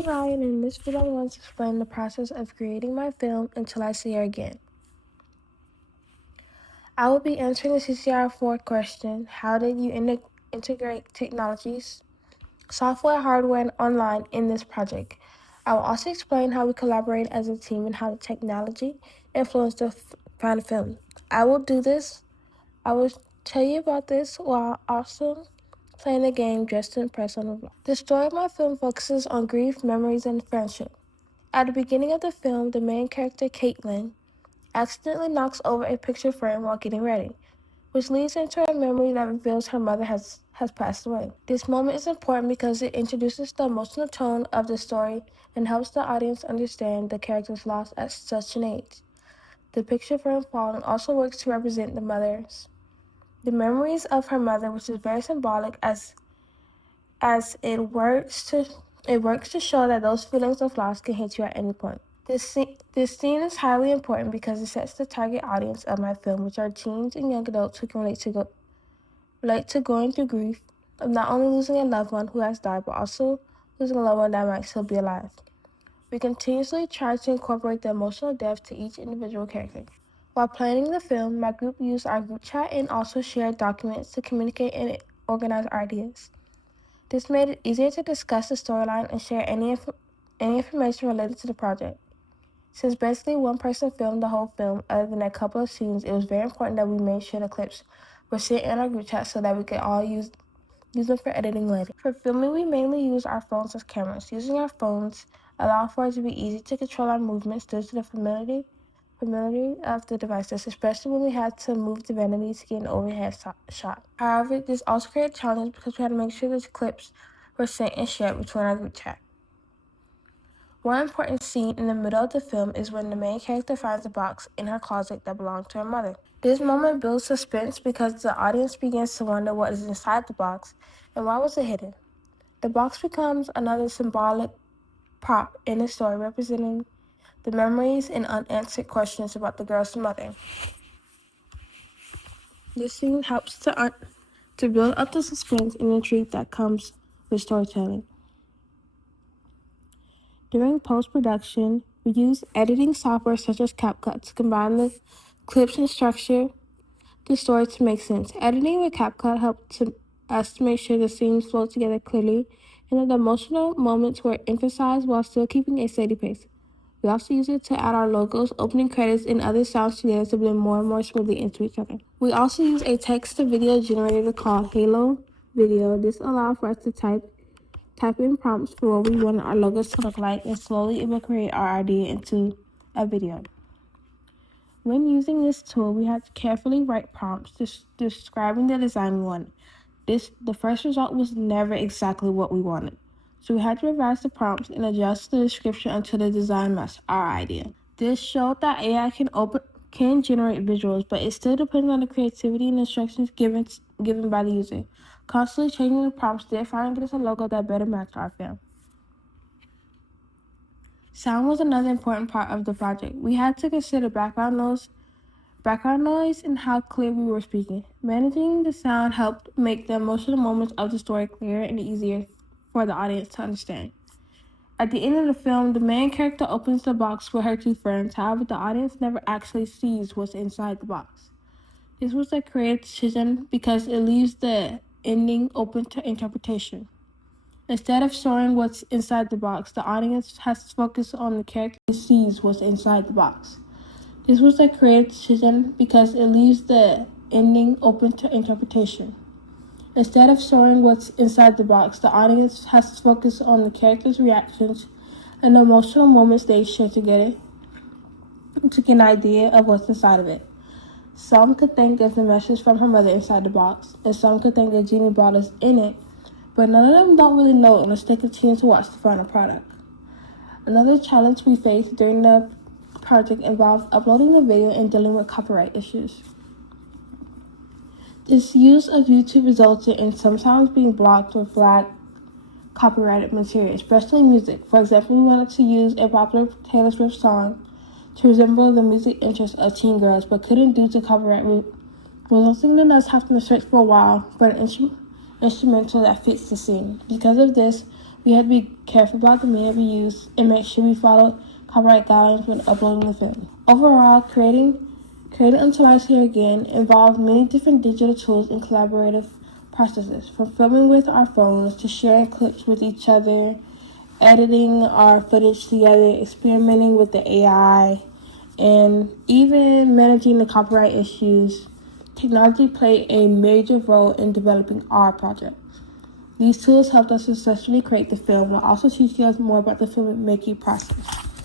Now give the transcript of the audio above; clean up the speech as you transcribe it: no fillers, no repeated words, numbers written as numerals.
Ryan, and in this video I'm going to explain the process of creating my film until I see her again. I will be answering the CCR4 question, how did you integrate technologies, software, hardware, and online in this project? I will also explain how we collaborate as a team and how the technology influenced the final film. I will tell you about this while also playing the game just to impress on the vlog. The story of my film focuses on grief, memories, and friendship. At the beginning of the film, the main character, Caitlin, accidentally knocks over a picture frame while getting ready, which leads into a memory that reveals her mother has passed away. This moment is important because it introduces the emotional tone of the story and helps the audience understand the character's loss at such an age. The picture frame falling also works to represent the memories of her mother, which is very symbolic as it works to show that those feelings of loss can hit you at any point. This scene is highly important because it sets the target audience of my film, which are teens and young adults who can relate to going through grief of not only losing a loved one who has died, but also losing a loved one that might still be alive. We continuously try to incorporate the emotional depth to each individual character. While planning the film, my group used our group chat and also shared documents to communicate and organize our ideas. This made it easier to discuss the storyline and share any information related to the project. Since basically one person filmed the whole film, other than a couple of scenes, it was very important that we made sure the clips were sent in our group chat so that we could all use them for editing later. For filming, we mainly use our phones as cameras. Using our phones allowed for it to be easy to control our movements due to the familiarity of the devices, especially when we had to move the vanity to get an overhead shot. However, this also created challenges because we had to make sure these clips were sent and shared between our group chat. One important scene in the middle of the film is when the main character finds a box in her closet that belonged to her mother. This moment builds suspense because the audience begins to wonder what is inside the box and why was it hidden. The box becomes another symbolic prop in the story representing the memories and unanswered questions about the girl's mother. This scene helps to build up the suspense and intrigue that comes with storytelling. During post-production, we use editing software such as CapCut to combine the clips and structure the story to make sense. Editing with CapCut helped us to make sure the scenes flow together clearly and that the emotional moments were emphasized while still keeping a steady pace. We also use it to add our logos, opening credits, and other sounds together to blend more and more smoothly into each other. We also use a text-to-video generator called Halo Video. This allowed for us to type in prompts for what we want our logos to look like, and slowly it will create our idea into a video. When using this tool, we had to carefully write prompts describing the design we wanted. The first result was never exactly what we wanted, so we had to revise the prompts and adjust the description until the design matched our idea. This showed that AI can generate visuals, but it still depends on the creativity and instructions given by the user. Constantly changing the prompts did finally get us a logo that better matched our film. Sound was another important part of the project. We had to consider background noise and how clear we were speaking. Managing the sound helped make the emotional moments of the story clearer and easier for the audience to understand. At the end of the film, the main character opens the box with her two friends. However, the audience never actually sees what's inside the box. This was a creative decision because it leaves the ending open to interpretation. Instead of showing what's inside the box, the audience has to focus on the character who sees what's inside the box. This was a creative decision because it leaves the ending open to interpretation. Instead of showing what's inside the box, the audience has to focus on the characters' reactions and the emotional moments they share together to get an idea of what's inside of it. Some could think there's a message from her mother inside the box, and some could think the genie ball is in it, but none of them don't really know unless they continue to watch the final product. Another challenge we faced during the project involved uploading the video and dealing with copyright issues. This use of YouTube resulted in sometimes being blocked or flagged copyrighted material, especially music. For example, we wanted to use a popular Taylor Swift song to resemble the music interests of teen girls, but couldn't due to copyright, resulting in us having to search for a while for an instrumental that fits the scene. Because of this, We had to be careful about the media we use and make sure we followed copyright guidelines when uploading the film. Overall, creating Until I See Her Again involved many different digital tools and collaborative processes, from filming with our phones to sharing clips with each other, editing our footage together, experimenting with the AI, and even managing the copyright issues. Technology played a major role in developing our project. These tools helped us successfully create the film while also teaching us more about the filmmaking process.